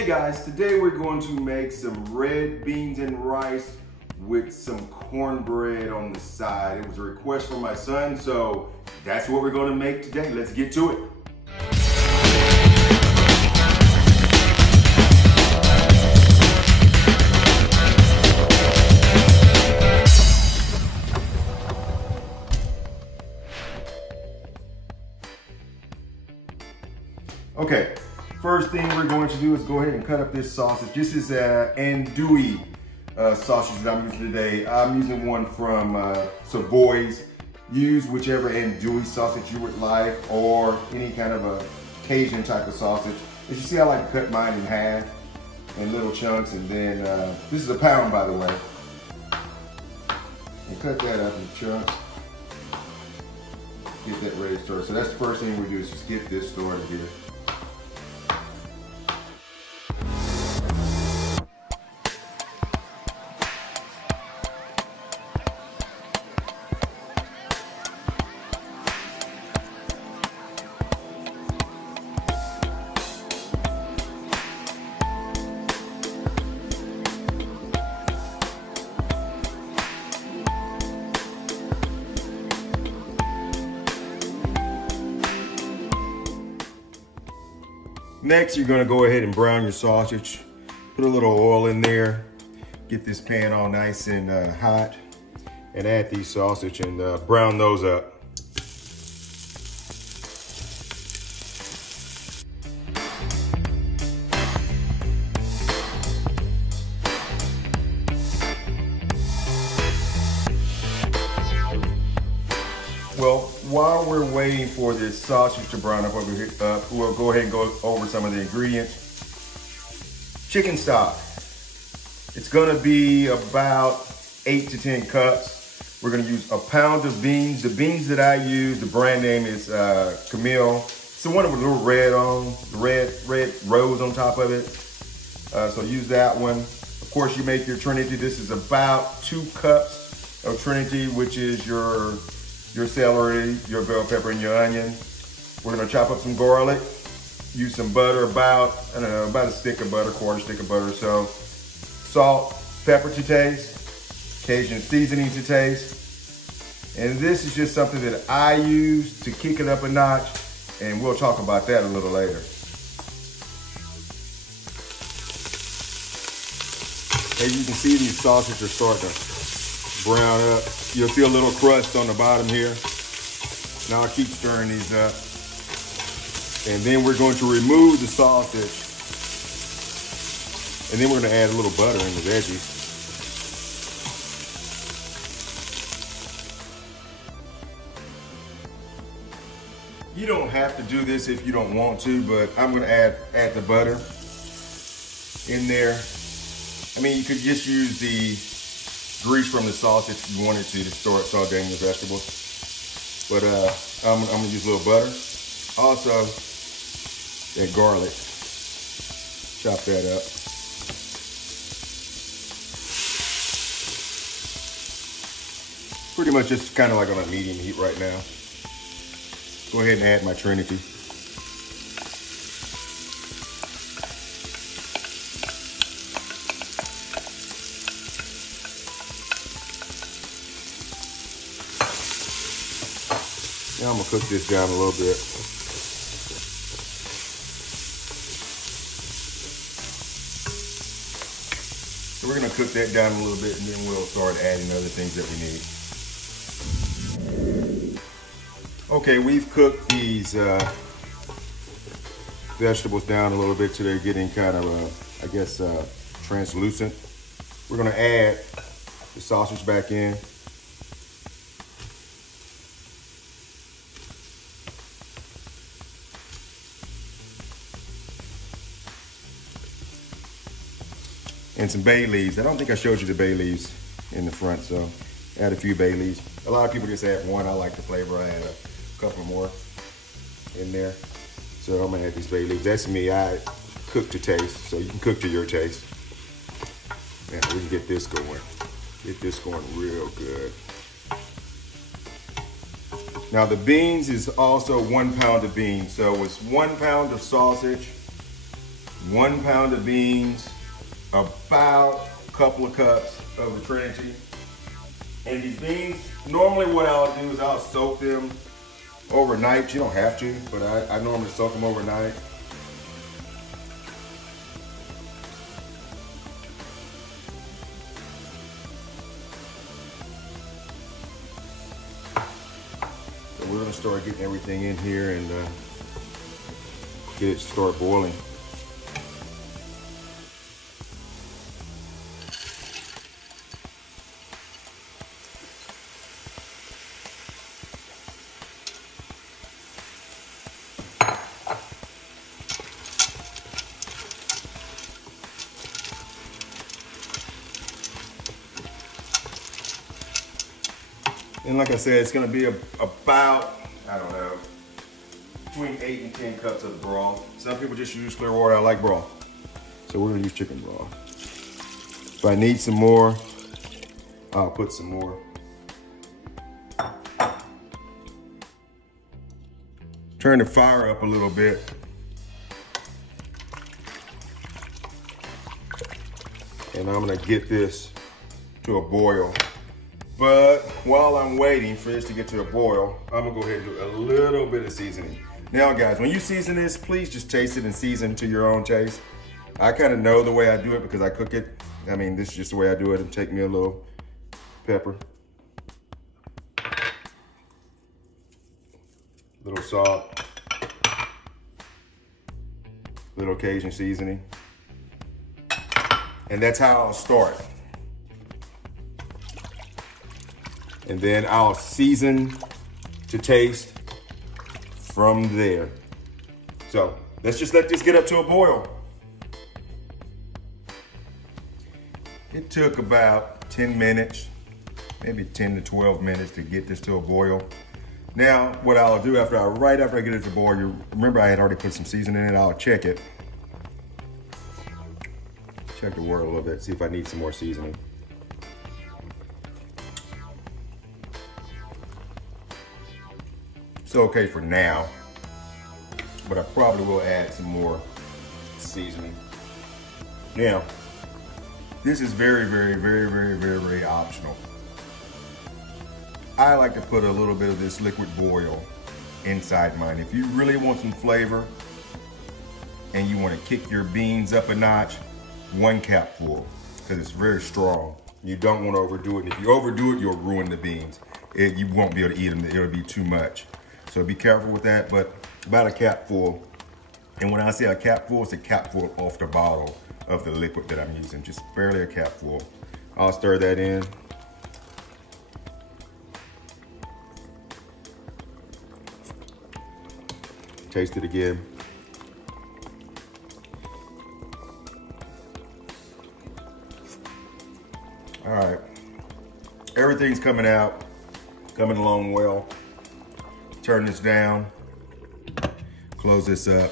Hey guys, today we're going to make some red beans and rice with some cornbread on the side. It was a request from my son, so that's what we're going to make today. Let's get to it. Okay, first thing we're going to do is go ahead and cut up this sausage. This is Andouille sausage that I'm using today. I'm using one from Savoy's. Use whichever Andouille sausage you would like, or any kind of a Cajun type of sausage. As you see, I like to cut mine in half in little chunks, and then this is a pound, by the way. And cut that up in chunks. Get that ready to start. So that's the first thing we do, is just get this started here. Next, you're gonna go ahead and brown your sausage. Put a little oil in there. Get this pan all nice and hot. And add these sausage and brown those up. Well, while we're waiting for this sausage to brown up, we'll go ahead and go over some of the ingredients. Chicken stock. It's gonna be about 8 to 10 cups. We're gonna use a pound of beans. The beans that I use, the brand name is Camilla. It's the one with a little red on, red rose on top of it. So use that one. Of course, you make your Trinity. This is about 2 cups of Trinity, which is your celery, your bell pepper, and your onion. We're gonna chop up some garlic. Use some butter, about a stick of butter, quarter stick of butter or so. Salt, pepper to taste, Cajun seasoning to taste. And this is just something that I use to kick it up a notch, and we'll talk about that a little later. As you can see, these sausages are starting to brown up. You'll see a little crust on the bottom here. Now I'll keep stirring these up. And then we're going to remove the sausage. And then we're going to add a little butter in the veggies. You don't have to do this if you don't want to, but I'm going to add the butter in there. I mean, you could just use the grease from the sausage if you wanted to start sauteing the vegetables. But I'm gonna use a little butter. Also, that garlic. Chop that up. Pretty much just kind of like on a medium heat right now. Go ahead and add my Trinity. Now I'm gonna cook this down a little bit. So we're gonna cook that down a little bit, and then we'll start adding other things that we need. Okay, we've cooked these vegetables down a little bit till they're getting kind of, I guess, translucent. We're gonna add the sausage back in. And some bay leaves. I don't think I showed you the bay leaves in the front, so add a few bay leaves. A lot of people just add one. I like the flavor. I add a couple more in there. So I'm gonna add these bay leaves. That's me. I cook to taste, so you can cook to your taste. Now we can get this going. Get this going real good. Now the beans is also 1 pound of beans. So it's 1 pound of sausage, 1 pound of beans, about a couple of cups of the Trinity. And these beans, normally what I'll do is I'll soak them overnight. You don't have to, but I normally soak them overnight. So we're gonna start getting everything in here and get it to start boiling. And like I said, it's gonna be about, I don't know, between 8 and 10 cups of the broth. Some people just use clear water. I like broth. So we're gonna use chicken broth. If I need some more, I'll put some more. Turn the fire up a little bit. And I'm gonna get this to a boil. But while I'm waiting for this to get to a boil, I'm gonna go ahead and do a little bit of seasoning. Now guys, when you season this, please just taste it and season to your own taste. I kind of know the way I do it because I cook it. I mean, this is just the way I do it. It'll take me a little pepper, little salt, little Cajun seasoning. And that's how I'll start. And then I'll season to taste from there. So let's just let this get up to a boil. It took about 10 minutes, maybe 10 to 12 minutes to get this to a boil. Now, what I'll do right after I get it to boil, you remember I had already put some seasoning in it, I'll check it. Check the water a little bit, see if I need some more seasoning. It's okay for now, but I probably will add some more seasoning. Now, this is very, very, very, very, very, very optional. I like to put a little bit of this liquid boil inside mine. If you really want some flavor and you want to kick your beans up a notch, 1 capful, because it's very strong. You don't want to overdo it. And if you overdo it, you'll ruin the beans. You won't be able to eat them. It'll be too much. So be careful with that, but about a capful. And when I say a capful, it's a capful off the bottle of the liquid that I'm using, just barely a capful. I'll stir that in. Taste it again. All right, everything's coming out, coming along well. Turn this down, close this up,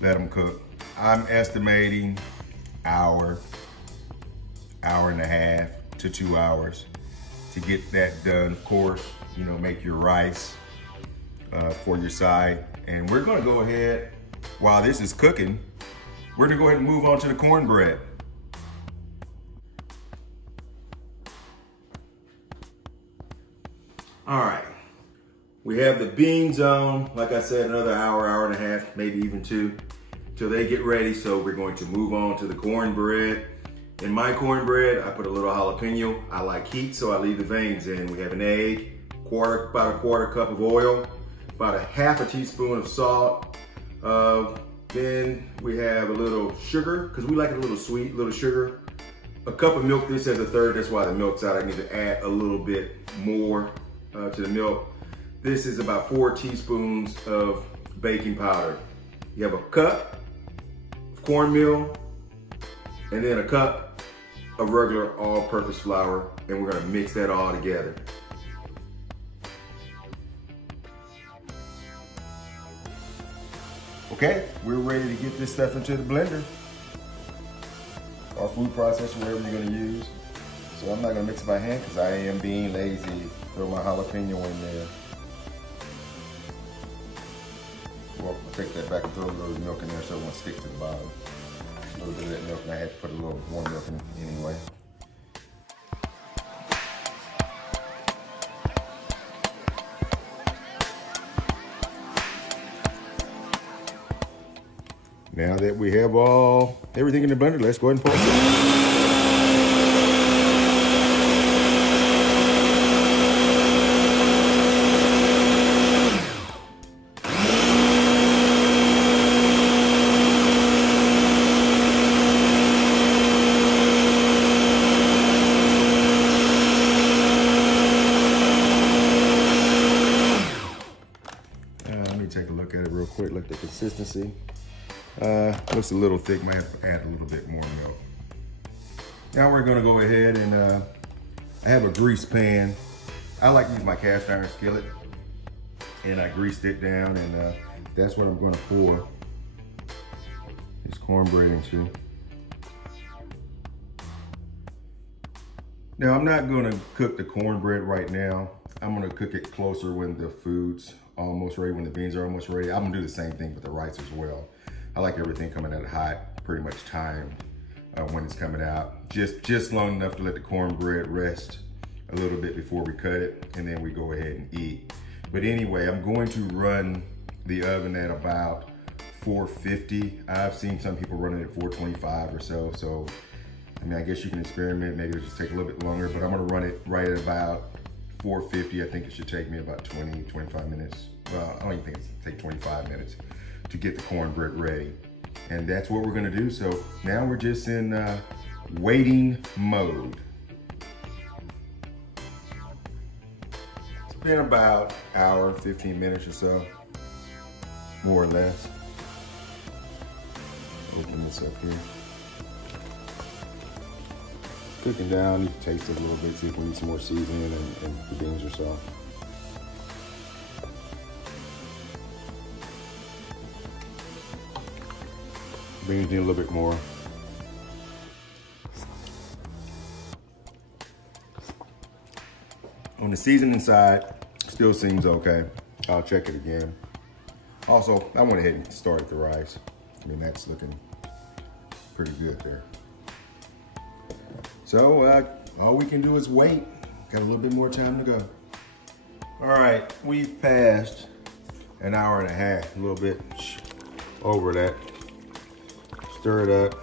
let them cook. I'm estimating hour and a half to 2 hours to get that done. Of course, you know, make your rice for your side. And we're gonna go ahead, while this is cooking, we're gonna go ahead and move on to the cornbread. All right, we have the beans on, like I said, another hour and a half, maybe even 2, till they get ready. So we're going to move on to the cornbread. In my cornbread, I put a little jalapeno. I like heat, so I leave the veins in. We have an egg, about a quarter cup of oil, about a half a teaspoon of salt. Then we have a little sugar, because we like it a little sweet, little sugar. A cup of milk, this has a third, that's why the milk's out. I need to add a little bit more to the milk. This is about 4 teaspoons of baking powder. You have a cup of cornmeal, and then a cup of regular all-purpose flour, and we're gonna mix that all together. Okay, we're ready to get this stuff into the blender or food processor, whatever you're gonna use. So I'm not gonna mix it by hand because I am being lazy. Throw my jalapeno in there. I'll take that back and throw a little milk in there so it won't stick to the bottom. A little bit of that milk, and I had to put a little more milk in anyway. Now that we have everything in the blender, let's go ahead and pour it. Let me take a look at it real quick, look at the consistency. Looks a little thick, might have to add a little bit more milk. Now we're gonna go ahead and I have a grease pan. I like to use my cast iron skillet, and I greased it down, and that's what I'm gonna pour this cornbread into. Now I'm not gonna cook the cornbread right now. I'm gonna cook it closer when the food's almost ready, when the beans are almost ready. I'm gonna do the same thing with the rice as well. I like everything coming out hot, pretty much timed when it's coming out. Just long enough to let the cornbread rest a little bit before we cut it, and then we go ahead and eat. But anyway, I'm going to run the oven at about 450. I've seen some people running at 425 or so. So, I mean, I guess you can experiment. Maybe it'll just take a little bit longer, but I'm gonna run it right at about 450. I think it should take me about 20, 25 minutes. Well, I don't even think it'll take 25 minutes to get the cornbread ready. And that's what we're gonna do. So now we're just in waiting mode. It's been about an hour, 15 minutes or so, more or less. Open this up here. Cooking down, you can taste it a little bit, see if we need some more seasoning, and the beans are soft. Beans need a little bit more. On the seasoning side, still seems okay. I'll check it again. Also, I went ahead and started the rice. I mean, that's looking pretty good there. So all we can do is wait. Got a little bit more time to go. All right, we've passed an hour and a half, a little bit over that. Stir it up.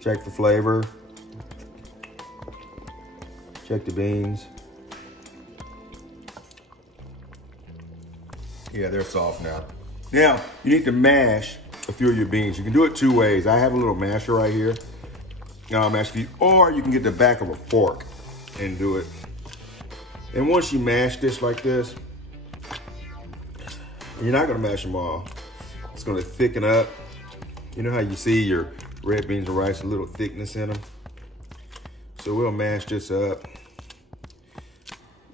Check the flavor. Check the beans. Yeah, they're soft now. Now, you need to mash a few of your beans. You can do it two ways. I have a little masher right here. Now I'll mash a few, or you can get the back of a fork and do it. And once you mash this like this, you're not gonna mash them all. It's gonna thicken up. You know how you see your red beans and rice, a little thickness in them? So we'll mash this up.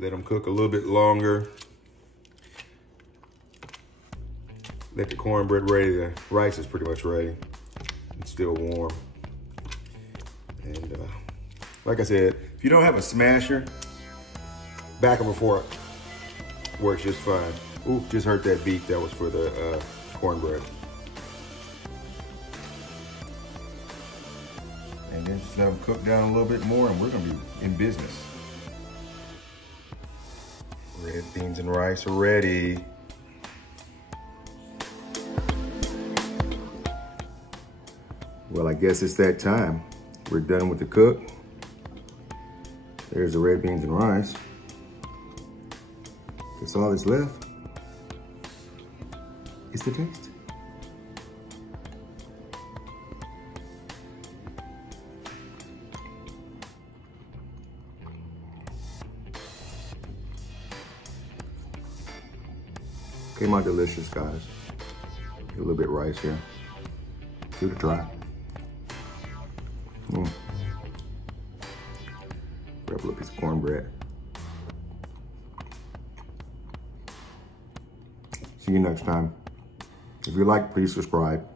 Let them cook a little bit longer. Let the cornbread ready. The rice is pretty much ready. It's still warm. And like I said, if you don't have a smasher, back of a fork works just fine. Ooh, just heard that beep. That was for the cornbread. And then just let them cook down a little bit more, and we're gonna be in business. Red beans and rice are ready. Well, I guess it's that time. We're done with the cook. There's the red beans and rice. That's all that's left. It's the taste. Came out delicious, guys. A little bit of rice here. Give it a try. Grab a little piece of cornbread. See you next time. If you like, please subscribe.